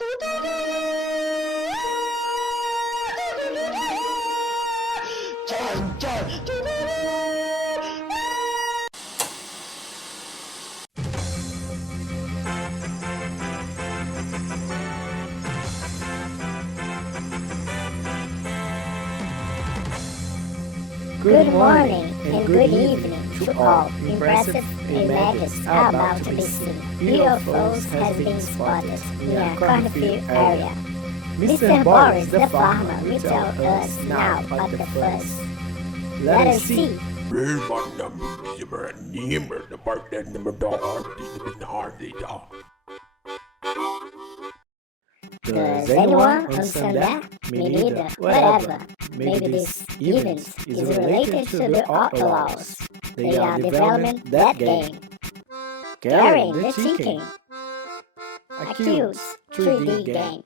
Good morning and good evening to all. Impressive images are about to be seen. UFOs has been spotted in a cornfield area. Mr. Boris, the farmer, will tell us now what the fuss. Let us see. Does anyone understand that? Me neither. Whatever. Maybe this event is related to the outlaws. They are developing that game. Carrying the chicken. Accused 3D game.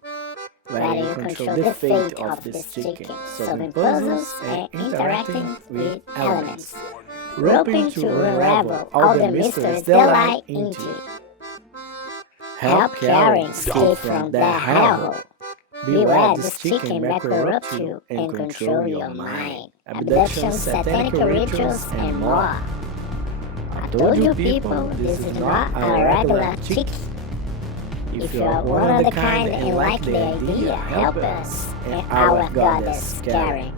Where you control the fate of this chicken, solving puzzles and interacting with elements. Roping to unravel all the mysteries they lie into. Help carrying escape from that hellhole. Beware this chicken may corrupt you and control your mind. Abductions, satanic rituals, and more. I told you people, this is not a regular chicken. If you are one of the kind and like the idea, help us and our goddess Karen.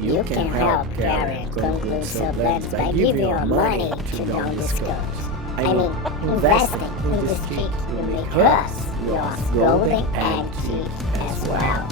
You can help Karen conclude some plans by giving your money to the undisclosed. I mean, investing in this chick will make us your golden egg chick as well.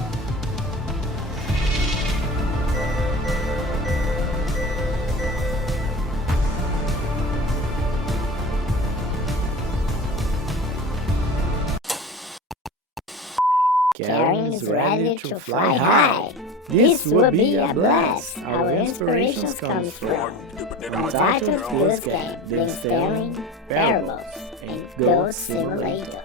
Karen is ready to fly high. This will be a blast. Our inspirations come from Untitled Fuse Game, The Staring Parables, and Ghost Simulator.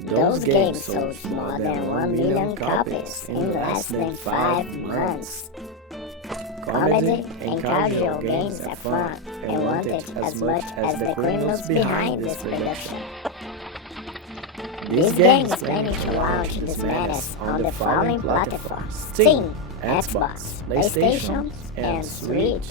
Those games sold more than 1 million copies in less than 5 months. Comedy and casual games are fun and wanted as much as the criminals behind this production. This game is planning to launch this madness on the following platforms: Steam, Xbox, PlayStation, and Switch.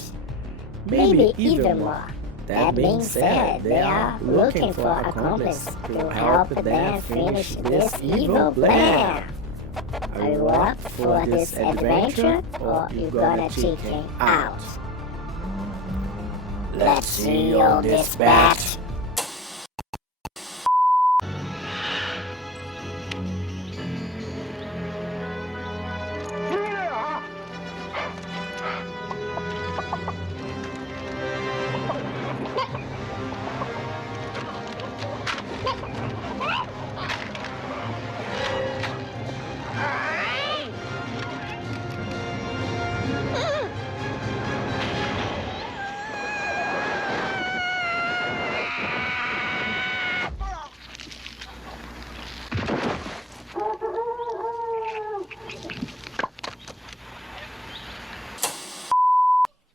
Maybe even more. That being said, they are looking for accomplices to help them finish this evil plan. Are you up for this adventure, or you gonna chicken out? Let's see your dispatch.